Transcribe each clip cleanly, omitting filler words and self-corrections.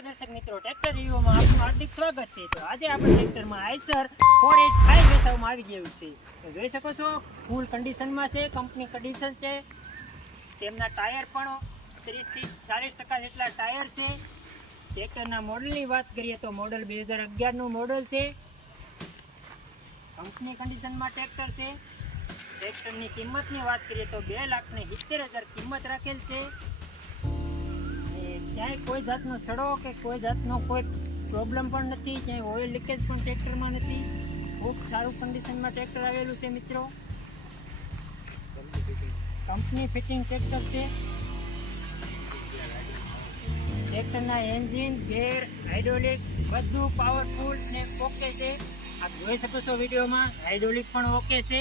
નમસ્કાર દર્શક મિત્રો, ટ્રેક્ટર રિવ્યુમાં આપનું હાર્દિક સ્વાગત છે। તો આજે આપણે ટ્રેક્ટરમાં આઈસર 485 વેચાવવામાં આવી ગયું છે। તો જોઈ શકો છો ફૂલ કન્ડિશનમાં છે, કંપની કન્ડિશન છે। તેમના ટાયર પણ 30 થી 40% જેટલા ટાયર છે। ટ્રેક્ટરના મોડલની વાત કરીએ તો મોડલ 2011 નું મોડલ છે। કંપની કન્ડિશનમાં ટ્રેક્ટર છે। ટ્રેક્ટરની કિંમતની વાત કરીએ તો 2,70,000 કિંમત રાખેલ છે। ક્યાંય કોઈ જાતનો સડો કે કોઈ જાતનો કોઈ પ્રોબ્લેમ પણ નથી, ક્યાંય ઓઇલ લીકેજ પણ ટ્રેક્ટરમાં નથી। ખૂબ સારું કન્ડિશનમાં ટ્રેક્ટર આવેલું છે મિત્રો। કંપની ફિટિંગ ટ્રેક્ટર છે। ટ્રેક્ટરના એન્જિન, ગેર, હાઇડ્રોલિક બધું પાવરફુલ ને ઓકે છે। આપ જોઈ શકો છો વિડીયોમાં, હાઇડ્રોલિક પણ ઓકે છે।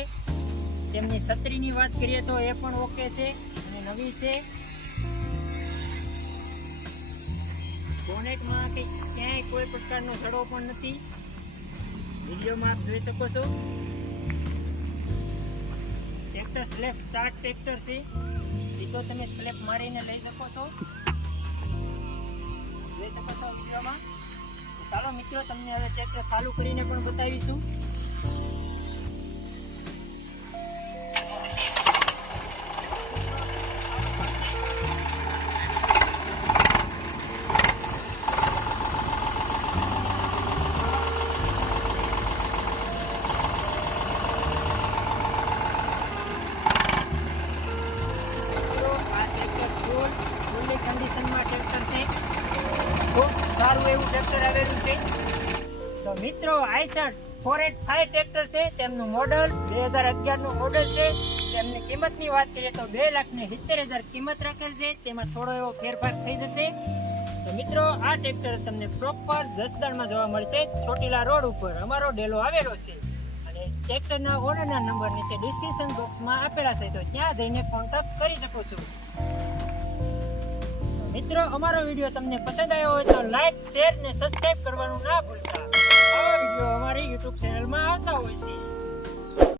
તેમની છત્રીની વાત કરીએ તો એ પણ ઓકે છે અને નવી છે। બોનેટમાં કે ક્યાંય કોઈ પ્રકારનો સડો પણ નથી, વિડીયોમાં આપ જોઈ શકો છો। ટ્રેક્ટર સ્લેપ સ્ટાર્ટ ટ્રેક્ટર છે, સીધો તમે સ્લેપ મારીને લઈ શકો છો, જોઈ શકો છો વિડીયોમાં। ચાલો મિત્રો, તમને હવે ટ્રેક્ટર ચાલુ કરીને પણ બતાવીશું। કન્ડિશનમાં ટ્રેક્ટર છે, ખૂબ સારું એવું ટ્રેક્ટર આવેલું છે। તો મિત્રો આઈસર 485 ટ્રેક્ટર છે, તેમનું મોડલ 2011 નું મોડલ છે। તેમની કિંમતની વાત કરીએ તો 2,70,000 કિંમત રાખેલ છે, તેમાં થોડો એવો ફેરફાર થઈ જશે। તો મિત્રો આ ટ્રેક્ટર તમને પ્રોપર જસદણમાં જોવા મળશે, ચોટીલા રોડ ઉપર અમારો ડેલો આવેલો છે અને ટ્રેક્ટરના ઓનરના નંબર નીચે ડિસ્ક્રિપ્શન બોક્સમાં આપેલા છે, તો ત્યાં જઈને કોન્ટેક્ટ કરી શકો છો। મિત્રો અમારો વિડીયો તમને પસંદ આવ્યો હોય તો લાઈક, શેર ને સબસ્ક્રાઇબ કરવાનું ના ભૂલતા। આવા વિડીયો અમારી YouTube ચેનલમાં આવતા હોય છે।